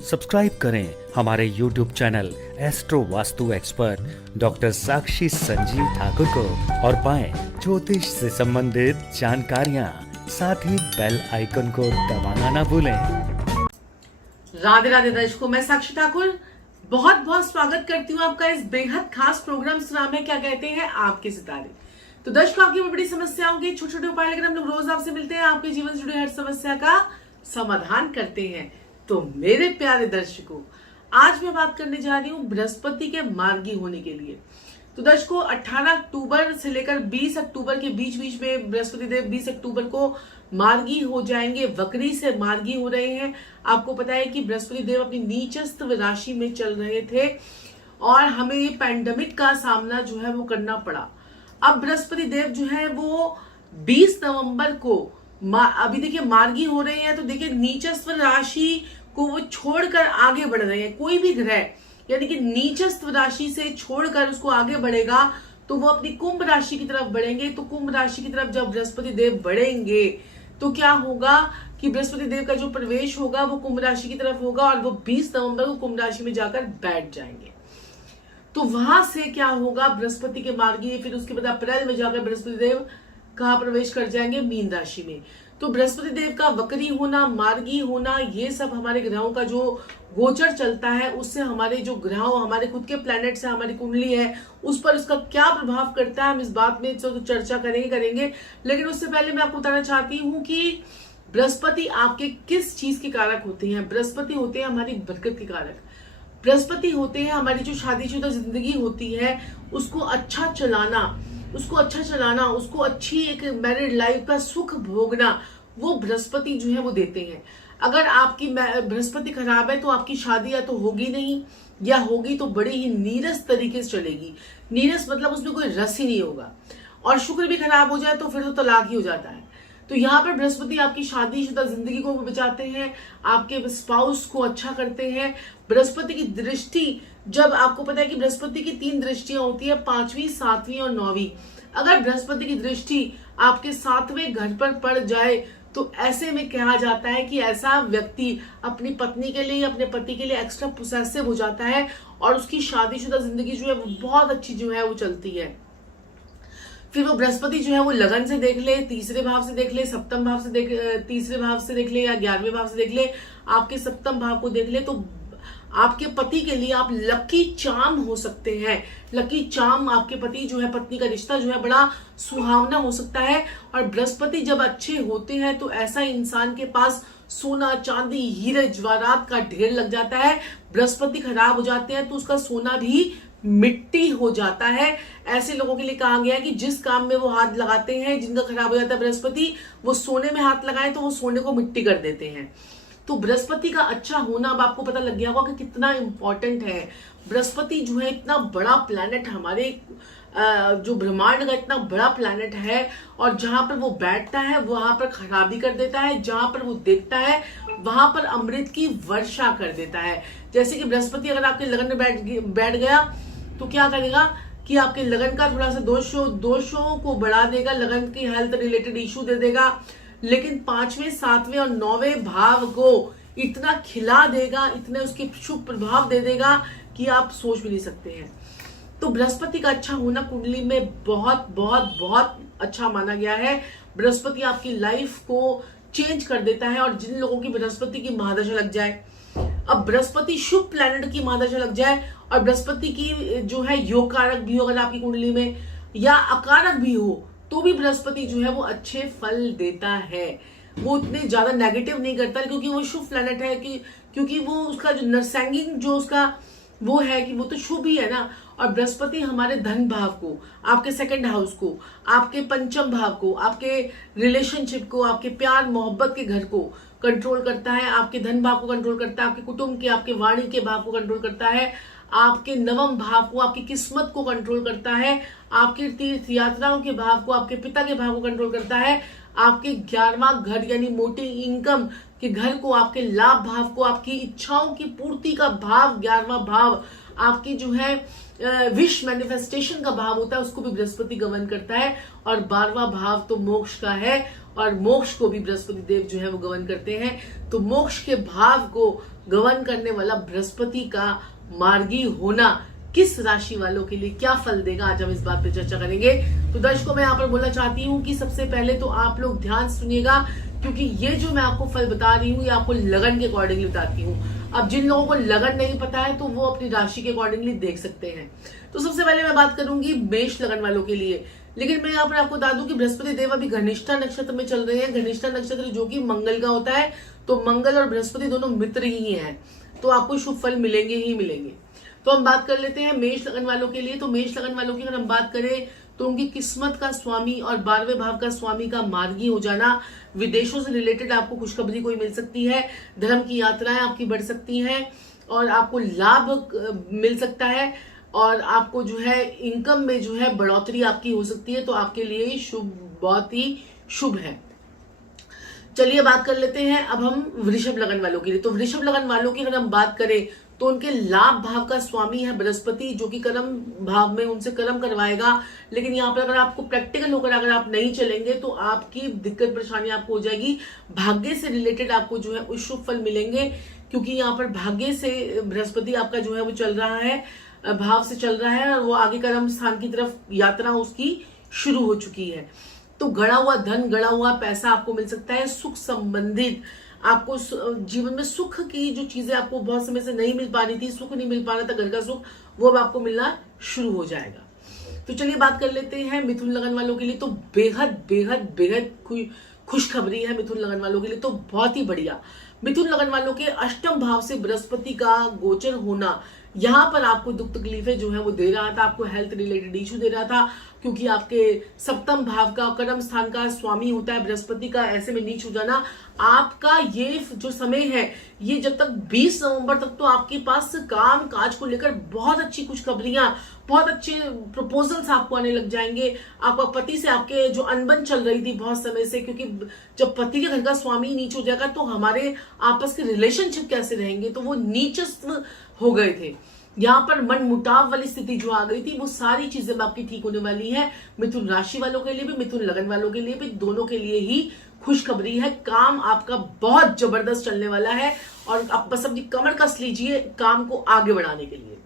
Subscribe करें हमारे YouTube channel astro Vastu expert doctor Sakshi Sanjeev Thakur को और पाएं ज्योतिष से संबंधित जानकारियां। साथ ही बेल आइकन को दबाना ना भूलें। राधे राधे दर्शकों, मैं साक्षी ठाकुर बहुत बहुत स्वागत करती हूँ आपका इस बेहद खास प्रोग्राम सुना में क्या कहते हैं आपके सितारे। तो दर्शकों, आपकी बड़ी समस्याओं के छोटे छोटे उपाय लेकर हम लोग रोज आपसे मिलते हैं, आपके जीवन से जुड़ी हर समस्या का समाधान करते हैं। तो मेरे प्यारे दर्शकों, आज मैं बात करने जा रही हूँ बृहस्पति के मार्गी होने के लिए। तो दर्शकों, 18 अक्टूबर से लेकर 20 अक्टूबर के बीच बीच में बृहस्पति देव 20 अक्टूबर को मार्गी हो जाएंगे, वक्री से मार्गी हो रहे हैं। आपको पता है कि बृहस्पति देव अपनी नीचस्थ राशि में चल रहे थे और हमें ये पैंडेमिक का सामना जो है वो करना पड़ा। अब बृहस्पति देव जो है वो 20 नवंबर को अभी देखिए मार्गी हो रहे हैं। तो देखिए नीचस्थ राशि को वो छोड़कर आगे बढ़ रहे हैं। कोई भी ग्रह यानी कि नीचस्थ राशि से छोड़कर उसको आगे बढ़ेगा तो वो अपनी कुंभ राशि की तरफ बढ़ेंगे। तो कुंभ राशि की तरफ जब बृहस्पति देव बढ़ेंगे तो क्या होगा कि बृहस्पति देव का जो प्रवेश होगा वो कुंभ राशि की तरफ होगा और वो 20 नवंबर को कुंभ राशि में जाकर बैठ जाएंगे। तो वहां से क्या होगा, बृहस्पति के मार्गी, फिर उसके बाद अप्रैल में जाकर बृहस्पति देव कहाँ प्रवेश कर जाएंगे, मीन राशि में। तो बृहस्पति देव का वक्री होना, मार्गी होना, ये सब हमारे ग्रहों का जो गोचर चलता है उससे हमारे जो ग्रहों, हमारे खुद के प्लैनेट से हमारी कुंडली है उस पर उसका क्या प्रभाव करता है, हम इस बात में तो चर्चा करेंगे। लेकिन उससे पहले मैं आपको बताना चाहती हूँ कि बृहस्पति आपके किस चीज के कारक होते हैं। बृहस्पति होते हैं हमारी बरकत के कारक। बृहस्पति होते हैं हमारी जो शादीशुदा जिंदगी होती है उसको अच्छा चलाना, उसको अच्छी एक मैरिड लाइफ का सुख भोगना, वो बृहस्पति जो है वो देते हैं। अगर आपकी बृहस्पति खराब है तो आपकी शादी या तो होगी नहीं या होगी तो बड़ी ही नीरस तरीके से चलेगी। नीरस मतलब उसमें कोई रस ही नहीं होगा। और शुक्र भी खराब हो जाए तो फिर तो तलाक ही हो जाता है। तो यहाँ पर बृहस्पति आपकी शादीशुदा जिंदगी को बचाते हैं, आपके स्पाउस को अच्छा करते हैं। बृहस्पति की दृष्टि, जब आपको पता है कि बृहस्पति की 3 दृष्टियां होती है, 5वीं, 7वीं और 9वीं। अगर बृहस्पति की दृष्टि आपके 7वें घर पर पड़ जाए तो ऐसे में कहा जाता है कि ऐसा व्यक्ति अपनी पत्नी के लिए, अपने पति के लिए एक्स्ट्रा पोसेसिव हो जाता है और उसकी शादीशुदा जिंदगी जो है वो बहुत अच्छी जो है वो चलती है। फिर वो बृहस्पति जो है वो लगन से देख ले, तीसरे भाव से देख ले, सप्तम भाव से देख, तीसरे भाव से देख ले या 11वें भाव से देख ले, आपके सप्तम भाव को देख ले, तो आपके पति के लिए आप लकी चार्म हो सकते हैं। लकी चार्म, आपके पति जो है, पत्नी का रिश्ता जो है बड़ा सुहावना हो सकता है। और बृहस्पति जब अच्छे होते हैं तो ऐसा इंसान के पास सोना, चांदी, हीरे जवाहरात का ढेर लग जाता है। बृहस्पति खराब हो जाते हैं तो उसका सोना भी मिट्टी हो जाता है। ऐसे लोगों के लिए कहा गया है कि जिस काम में वो हाथ लगाते हैं, जिनका खराब हो जाता है बृहस्पति, वो सोने में हाथ लगाएं तो वो सोने को मिट्टी कर देते हैं। तो बृहस्पति का अच्छा होना अब आपको पता लग गया होगा कि कितना इंपॉर्टेंट है। बृहस्पति जो है इतना बड़ा प्लैनेट, हमारे जो ब्रह्मांड का इतना बड़ा प्लैनेट है, और जहां पर वो बैठता है वहां पर खराबी कर देता है, जहां पर वो देखता है वहां पर अमृत की वर्षा कर देता है। जैसे कि बृहस्पति अगर आपके लगन में बैठ गया तो क्या करेगा कि आपके लगन का थोड़ा सा दोषों को बढ़ा देगा, लगन की हेल्थ रिलेटेड इश्यू दे देगा। लेकिन 5वें, 7वें और 9वें भाव को इतना खिला देगा, इतने उसके शुभ प्रभाव दे देगा कि आप सोच भी नहीं सकते हैं। तो बृहस्पति का अच्छा होना कुंडली में बहुत बहुत बहुत अच्छा माना गया है। बृहस्पति आपकी लाइफ को चेंज कर देता है। और जिन लोगों की बृहस्पति की महादशा लग जाए, अब बृहस्पति शुभ प्लैनेट की महादशा लग जाए और बृहस्पति की जो है योग कारक भी हो अगर आपकी कुंडली में, या अकारक भी हो, तो भी बृहस्पति जो है वो अच्छे फल देता है। वो उतने ज्यादा नेगेटिव नहीं करता क्योंकि वो शुभ प्लैनेट है, क्योंकि वो उसका जो नरसैंगिंग जो उसका वो है कि वो तो शुभ ही है ना। और बृहस्पति हमारे धन भाव को, आपके 2nd हाउस को, आपके 5म भाव को, आपके रिलेशनशिप को, आपके प्यार मोहब्बत के घर को कंट्रोल करता है, आपके धन भाव को कंट्रोल करता है, आपके कुटुंब के, आपके वाणी के भाव को कंट्रोल करता है, आपके 9वें भाव को, आपकी किस्मत को कंट्रोल करता है, आपके तीर्थ यात्राओं के भाव को, आपके पिता के भाव को कंट्रोल करता है, आपके 11वां घर यानी मोटी इनकम के घर को, आपके लाभ भाव को, आपकी इच्छाओं की पूर्ति का भाव 11वां भाव, आपकी जो है विश मैनिफेस्टेशन का भाव होता है उसको भी बृहस्पति गमन करता है। और 12वां भाव तो मोक्ष का है और मोक्ष को भी बृहस्पति देव जो है वो गमन करते हैं। तो मोक्ष के भाव को गवर्न करने वाला बृहस्पति का मार्गी होना किस राशि वालों के लिए क्या फल देगा, आज हम इस बात पे चर्चा करेंगे। तो दर्शकों मैं यहाँ पर बोलना चाहती हूँ कि सबसे पहले तो आप लोग ध्यान सुनिएगा, क्योंकि ये जो मैं आपको फल बता रही हूँ ये आपको लगन के अकॉर्डिंगली बताती हूँ। अब जिन लोगों को लगन नहीं पता है तो वो अपनी राशि के अकॉर्डिंगली देख सकते हैं। तो सबसे पहले मैं बात करूंगी मेष लगन वालों के लिए, लेकिन मैं यहाँ पर आपको बता दूं कि बृहस्पति देव अभी घनिष्ठा नक्षत्र में चल रहे हैं। घनिष्ठा नक्षत्र जो कि मंगल का होता है, तो मंगल और बृहस्पति दोनों मित्र ही हैं, तो आपको शुभ फल मिलेंगे ही मिलेंगे। तो हम बात कर लेते हैं मेष लगन वालों के लिए। तो मेष लगन वालों की अगर हम बात करें तो उनकी किस्मत का स्वामी और 12वें भाव का स्वामी का मार्गी हो जाना, विदेशों से रिलेटेड आपको खुशखबरी कोई मिल सकती है, धर्म की यात्राएं आपकी बढ़ सकती हैं और आपको लाभ मिल सकता है और आपको जो है इनकम में जो है बढ़ोतरी आपकी हो सकती है। तो आपके लिए शुभ, बहुत ही शुभ है। चलिए बात कर लेते हैं अब हम वृषभ लगन वालों के लिए। तो वृषभ लगन वालों की अगर हम बात करें तो उनके लाभ भाव का स्वामी है बृहस्पति, जो कि कर्म भाव में उनसे कर्म करवाएगा। लेकिन यहाँ पर अगर आपको प्रैक्टिकल होकर अगर आप नहीं चलेंगे तो आपकी दिक्कत परेशानी आपको हो जाएगी। भाग्य से रिलेटेड आपको जो है उस शुभ फल मिलेंगे, क्योंकि यहाँ पर भाग्य से बृहस्पति आपका जो है वो चल रहा है, भाव से चल रहा है और वो आगे कर्म स्थान की तरफ यात्रा उसकी शुरू हो चुकी है। तो गड़ा हुआ धन, गड़ा हुआ पैसा आपको मिल सकता है। सुख संबंधित आपको जीवन में सुख की जो चीजें आपको बहुत समय से नहीं मिल पा रही थी, सुख नहीं मिल पा रहा था, घर का सुख, वो अब आपको मिलना शुरू हो जाएगा। तो चलिए बात कर लेते हैं मिथुन लगन वालों के लिए। तो बेहद बेहद बेहद खुशखबरी है मिथुन लगन वालों के लिए, तो बहुत ही बढ़िया। मिथुन लगन वालों के अष्टम भाव से बृहस्पति का गोचर होना यहाँ पर आपको दुख तकलीफें जो है वो दे रहा था, आपको हेल्थ रिलेटेड इशू दे रहा था, क्योंकि आपके सप्तम भाव का कर्म स्थान का स्वामी होता है बृहस्पति का, ऐसे में नीच हो जाना। आपका ये जो समय है ये जब तक 20 नवंबर तक तो आपके पास काम काज को लेकर बहुत अच्छी खुशखबरियां, बहुत अच्छे प्रपोजल्स आपको आने लग जाएंगे। आपका पति से आपके जो अनबन चल रही थी बहुत समय से, क्योंकि जब पति के घर का स्वामी नीच हो जाएगा तो हमारे आपस के रिलेशनशिप कैसे रहेंगे, तो वो नीचस्व हो गए थे। यहाँ पर मन मुटाव वाली स्थिति जो आ गई थी वो सारी चीजें आपकी ठीक होने वाली है। मिथुन राशि वालों के लिए भी, मिथुन लगन वालों के लिए भी, दोनों के लिए ही खुशखबरी है। काम आपका बहुत जबरदस्त चलने वाला है और आप बस अपनी कमर कस लीजिए काम को आगे बढ़ाने के लिए।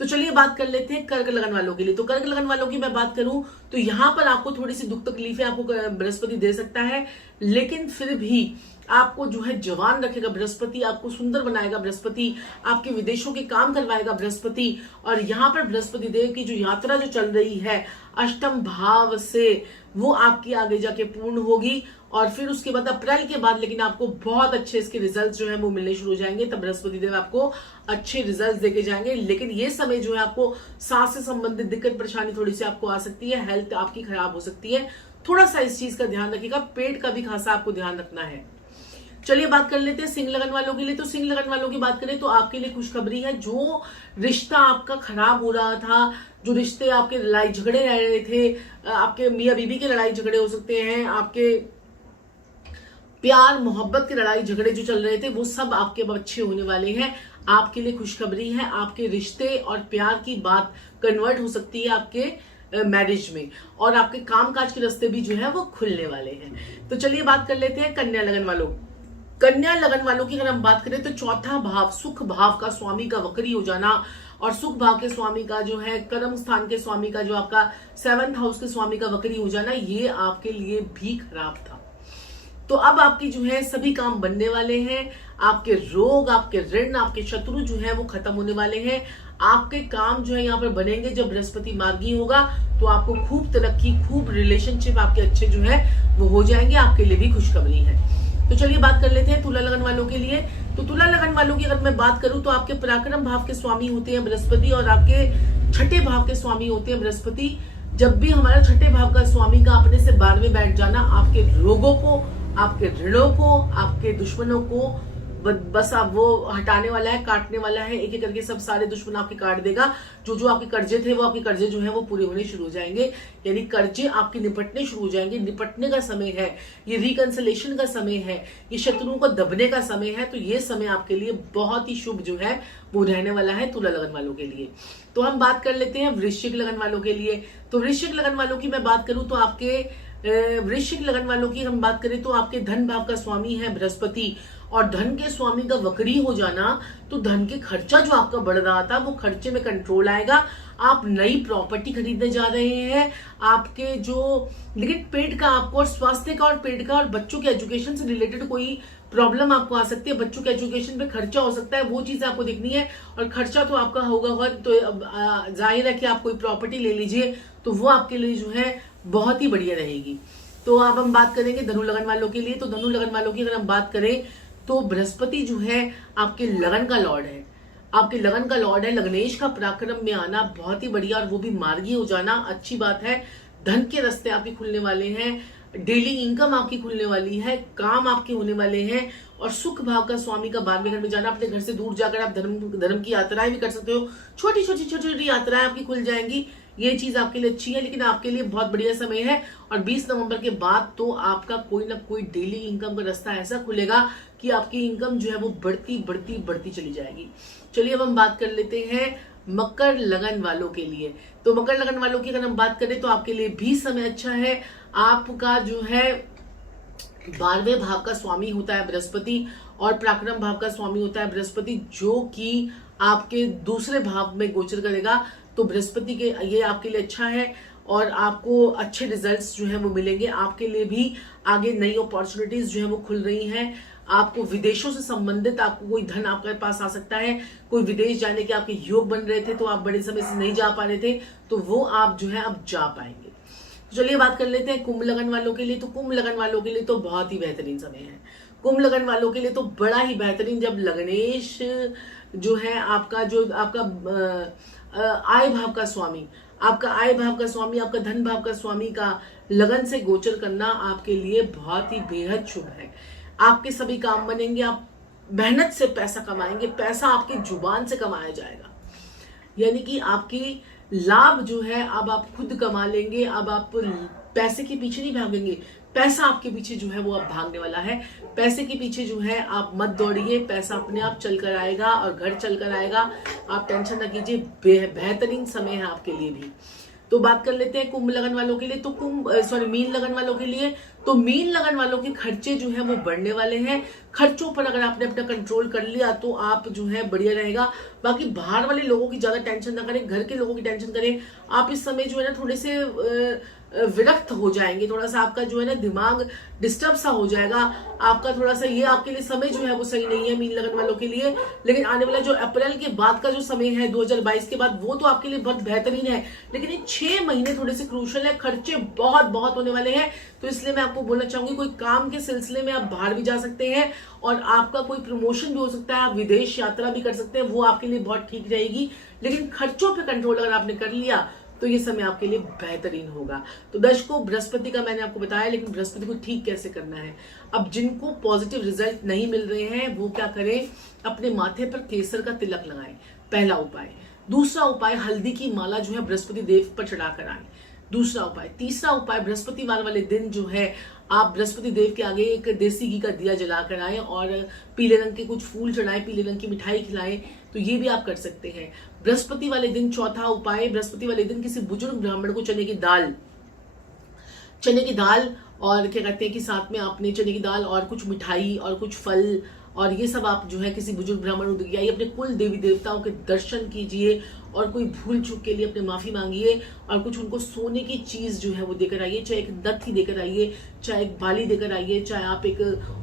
तो चलिए बात कर लेते हैं कर्क लगन वालों के लिए। तो कर्क लगन वालों की मैं बात करूं तो यहाँ पर आपको थोड़ी सी दुख तकलीफें आपको बृहस्पति दे सकता है, लेकिन फिर भी आपको जो है जवान रखेगा बृहस्पति, आपको सुंदर बनाएगा बृहस्पति, आपके विदेशों के काम करवाएगा बृहस्पति। और यहाँ पर बृहस्पति देव की जो यात्रा जो चल रही है अष्टम भाव से, वो आपकी आगे जाके पूर्ण होगी और फिर उसके बाद अप्रैल के बाद लेकिन आपको बहुत अच्छे इसके रिजल्ट जो है वो मिलने शुरू हो जाएंगे। तब बृहस्पति देव आपको अच्छे रिजल्ट देके जाएंगे। लेकिन ये समय जो है आपको सांस से संबंधित दिक्कत परेशानी थोड़ी सी आपको आ सकती है, हेल्थ आपकी खराब हो सकती है, थोड़ा सा इस चीज का ध्यान रखिएगा। पेट का भी खासा आपको ध्यान रखना है। चलिए बात कर लेते हैं सिंह लगन वालों के लिए। तो सिंह लगन वालों की बात करें तो आपके लिए खुशखबरी है। जो रिश्ता आपका खराब हो रहा था, जो रिश्ते आपके लड़ाई झगड़े रह रहे थे, आपके मियां बीबी के लड़ाई झगड़े हो सकते हैं, आपके प्यार मोहब्बत के लड़ाई झगड़े जो चल रहे थे, वो सब आपके अब अच्छे होने वाले हैं। आपके लिए खुशखबरी है। आपके रिश्ते और प्यार की बात कन्वर्ट हो सकती है आपके मैरिज में और आपके कामकाज के रास्ते भी जो है वो खुलने वाले हैं। तो चलिए बात कर लेते हैं कन्या लगन वालों। कन्या लगन वालों की अगर हम बात करें तो चौथा भाव सुख भाव का स्वामी का वक्री हो जाना और सुख भाव के स्वामी का जो है कर्म स्थान के स्वामी का जो आपका 7th हाउस के स्वामी का वक्री हो जाना, ये आपके लिए भी खराब था। तो अब आपकी जो है सभी काम बनने वाले हैं। आपके रोग, आपके ऋण, आपके शत्रु जो है वो खत्म होने वाले हैं। आपके काम जो है यहाँ पर बनेंगे। जब बृहस्पति मार्गी होगा तो आपको खूब तरक्की, खूब रिलेशनशिप आपके अच्छे जो है वो हो जाएंगे। आपके लिए भी खुशखबरी है। तो चलिए बात कर लेते हैं तुला लगन वालों के लिए। तो तुला लगन वालों की अगर मैं बात करूं तो आपके पराक्रम भाव के स्वामी होते हैं बृहस्पति और आपके छठे भाव के स्वामी होते हैं बृहस्पति। जब भी हमारा छठे भाव का स्वामी का अपने से 12वें बैठ जाना, आपके रोगों को, आपके ऋणों को, आपके दुश्मनों को बस आप वो हटाने वाला है, काटने वाला है। एक एक करके सब सारे दुश्मन आपके काट देगा। जो जो आपके कर्जे थे वो आपके कर्जे जो है वो पूरे होने शुरू हो जाएंगे, यानी कर्जे आपके निपटने शुरू हो जाएंगे। निपटने का समय है, ये रिकंसिलेशन का समय है, ये शत्रुओं को दबने का समय है। तो ये समय आपके लिए बहुत ही शुभ जो है वो रहने वाला है तुला लगन वालों के लिए। तो हम बात कर लेते हैं वृश्चिक लगन वालों के लिए। तो वृश्चिक लगन वालों की मैं बात करूं तो आपके वृश्चिक लगन वालों की हम बात करें तो आपके धन भाव का स्वामी है बृहस्पति और धन के स्वामी का वक्री हो जाना, तो धन के खर्चा जो आपका बढ़ रहा था वो खर्चे में कंट्रोल आएगा। आप नई प्रॉपर्टी खरीदने जा रहे हैं। आपके जो लेकिन पेट का आपको और स्वास्थ्य का और पेट का और बच्चों के एजुकेशन से रिलेटेड कोई प्रॉब्लम आपको आ सकती है, बच्चों के एजुकेशन पे खर्चा हो सकता है, वो चीज आपको देखनी है। और खर्चा तो आपका होगा, तो अब जाहिर है कि आप कोई प्रॉपर्टी ले लीजिए तो वो आपके लिए जो है बहुत ही बढ़िया रहेगी। तो अब हम बात करेंगे धनु लगन वालों के लिए। तो धनु लगन वालों की अगर हम बात करें तो बृहस्पति जो है आपके लगन का लॉर्ड है, आपके लगन का लॉर्ड है। लग्नेश का पराक्रम में आना बहुत ही बढ़िया, और वो भी मार्गी हो जाना अच्छी बात है। धन के रास्ते आपके खुलने वाले हैं, डेली इनकम आपकी खुलने वाली है, काम आपके होने वाले हैं। और सुख भाव का स्वामी का 12वें घर में जाना, अपने घर से दूर जाकर आप धर्म की यात्राएं भी कर सकते हो। छोटी छोटी यात्राएं आपकी खुल जाएंगी, ये चीज आपके लिए अच्छी है। लेकिन आपके लिए बहुत बढ़िया समय है। और 20 नवंबर के बाद तो आपका कोई ना कोई डेली इनकम का रास्ता ऐसा खुलेगा कि आपकी इनकम जो है वो बढ़ती चली जाएगी। चलिए अब हम बात कर लेते हैं मकर लगन वालों के लिए। तो मकर लगन वालों की अगर हम बात करें तो आपके लिए भी समय अच्छा है। आपका जो है 12वें भाव का स्वामी होता है बृहस्पति, और पराक्रम भाव का स्वामी होता है बृहस्पति, जो कि आपके दूसरे भाव में गोचर करेगा। तो बृहस्पति के ये आपके लिए अच्छा है और आपको अच्छे रिजल्ट्स जो है वो मिलेंगे। आपके लिए भी आगे नई अपॉर्चुनिटीज जो है वो खुल रही हैं। आपको विदेशों से संबंधित आपको कोई धन आपके पास आ सकता है। कोई विदेश जाने के आपके योग बन रहे थे तो आप बड़े समय से नहीं जा पा रहे थे, तो वो आप जो है अब जा पाएंगे। तो चलिए बात कर लेते हैं कुंभ लगन वालों के लिए। तो कुंभ लगन वालों के लिए तो बहुत ही बेहतरीन समय है। कुंभ लगन वालों के लिए तो बड़ा ही बेहतरीन, जब लग्नेश जो है आपका आय भाव का स्वामी, आपका आय भाव का स्वामी, आपका धन भाव का स्वामी का लगन से गोचर करना आपके लिए बहुत ही बेहद शुभ है। आपके सभी काम बनेंगे, आप मेहनत से पैसा कमाएंगे, पैसा आपकी जुबान से कमाया जाएगा। यानी कि आपकी लाभ जो है अब आप खुद कमा लेंगे। अब आप पैसे के पीछे नहीं भागेंगे, पैसा आपके पीछे जो है वो अब भागने वाला है। पैसे के पीछे जो है आप मत दौड़िए, पैसा अपने आप चल कर आएगा और घर चल कर आएगा। आप टेंशन न कीजिए, बेहतरीन समय है आपके लिए भी। तो बात कर लेते हैं कुंभ लगन वालों के लिए। तो मीन लगन वालों के लिए, तो मीन लगन वालों के खर्चे जो है वो बढ़ने वाले हैं। खर्चों पर अगर आपने अपना कंट्रोल कर लिया तो आप जो है बढ़िया रहेगा। बाकी बाहर वाले लोगों की ज्यादा टेंशन ना करें, घर के लोगों की टेंशन करें। आप इस समय जो है ना थोड़े से विरक्त हो जाएंगे, थोड़ा सा आपका जो है ना दिमाग डिस्टर्ब सा हो जाएगा। आपका थोड़ा सा ये आपके लिए समय जो है वो सही नहीं है मीन लगन वालों के लिए। लेकिन आने वाला जो अप्रैल के बाद का जो समय है 2022 के बाद, वो तो आपके लिए बहुत बेहतरीन है। लेकिन ये 6 महीने थोड़े से क्रूशल है, खर्चे बहुत होने वाले हैं। तो इसलिए मैं आपको बोलना चाहूंगी, कोई काम के सिलसिले में आप बाहर भी जा सकते हैं और आपका कोई प्रमोशन भी हो सकता है, आप विदेश यात्रा भी कर सकते हैं, वो आपके लिए बहुत ठीक रहेगी। लेकिन खर्चों पे कंट्रोल अगर आपने कर लिया तो ये समय आपके लिए बेहतरीन होगा। तो दर्शकों, बृहस्पति का मैंने आपको बताया, लेकिन बृहस्पति को ठीक कैसे करना है। अब जिनको पॉजिटिव रिजल्ट नहीं मिल रहे हैं वो क्या करें, अपने माथे पर केसर का तिलक लगाएं, पहला उपाय। दूसरा उपाय, हल्दी की माला जो है बृहस्पति देव पर चढ़ाकर आए, दूसरा उपाय। तीसरा उपाय, बृहस्पतिवार वाले दिन जो है आप बृहस्पति देव के आगे एक देसी घी का दिया जलाकर आए और पीले रंग के कुछ फूल चढ़ाएं, पीले रंग की मिठाई खिलाएं। तो ये भी आप कर सकते हैं बृहस्पति वाले दिन। चौथा उपाय, बृहस्पति वाले दिन किसी बुजुर्ग ब्राह्मण को चने की दाल और क्या कहते हैं कि साथ में आपने चने की दाल और कुछ मिठाई और कुछ फल और ये सब आप जो है किसी बुजुर्ग ब्राह्मण को दिखाइए। अपने कुल देवी देवताओं के दर्शन कीजिए और कोई भूल चूक के लिए अपने माफी मांगिए और कुछ उनको सोने की चीज जो है वो देकर आइए। चाहे एक नत्थी देकर आइए, चाहे एक बाली देकर आइए, चाहे आप एक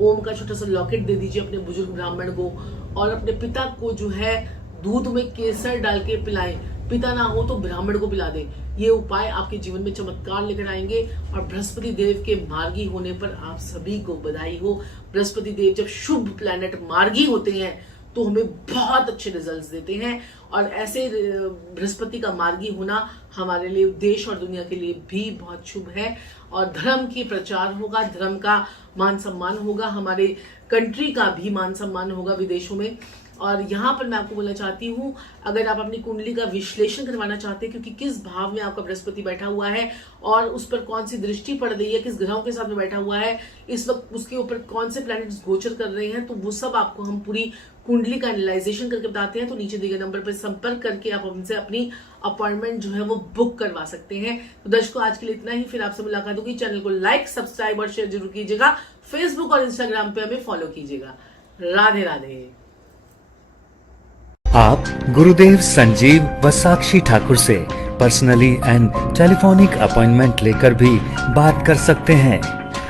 ओम का छोटा सा लॉकेट दे दीजिए अपने बुजुर्ग ब्राह्मण को। और अपने पिता को जो है दूध में केसर डाल के पिलाएं, पिता ना हो तो ब्राह्मण को पिला दें। ये उपाय आपके जीवन में चमत्कार लेकर आएंगे। और बृहस्पति देव के मार्गी होने पर आप सभी को बधाई हो। बृहस्पति देव जब शुभ प्लैनेट मार्गी होते हैं तो हमें बहुत अच्छे रिजल्ट्स देते हैं। और ऐसे बृहस्पति का मार्गी होना हमारे लिए, देश और दुनिया के लिए भी बहुत शुभ है। और धर्म की प्रचार होगा, धर्म का मान सम्मान होगा, हमारे कंट्री का भी मान सम्मान होगा विदेशों में। और यहाँ पर मैं आपको बोलना चाहती हूँ, अगर आप अपनी कुंडली का विश्लेषण करवाना चाहते हैं, क्योंकि किस भाव में आपका बृहस्पति बैठा हुआ है और उस पर कौन सी दृष्टि पड़ रही है, किस ग्रहों के साथ में बैठा हुआ है, इस वक्त उसके ऊपर कौन से प्लैनेट्स गोचर कर रहे हैं, तो वो सब आपको हम पूरी कुंडली का एनालाइजेशन करके बताते हैं। तो नीचे दिए गए नंबर पर संपर्क करके आप हमसे अपनी अपॉइंटमेंट जो है वो बुक करवा सकते हैं। तो दर्शकों, आज के लिए इतना ही, फिर आपसे मुलाकात होगी। चैनल को लाइक, सब्सक्राइब और शेयर जरूर कीजिएगा। फेसबुक और इंस्टाग्राम पे हमें फॉलो कीजिएगा। राधे राधे। आप गुरुदेव संजीव व साक्षी ठाकुर से पर्सनली एंड टेलीफोनिक अपॉइंटमेंट लेकर भी बात कर सकते हैं।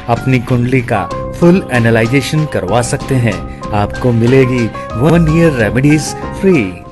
अपनी कुंडली का फुल एनालाइजेशन करवा सकते हैं। आपको मिलेगी 1 ईयर रेमेडीज फ्री।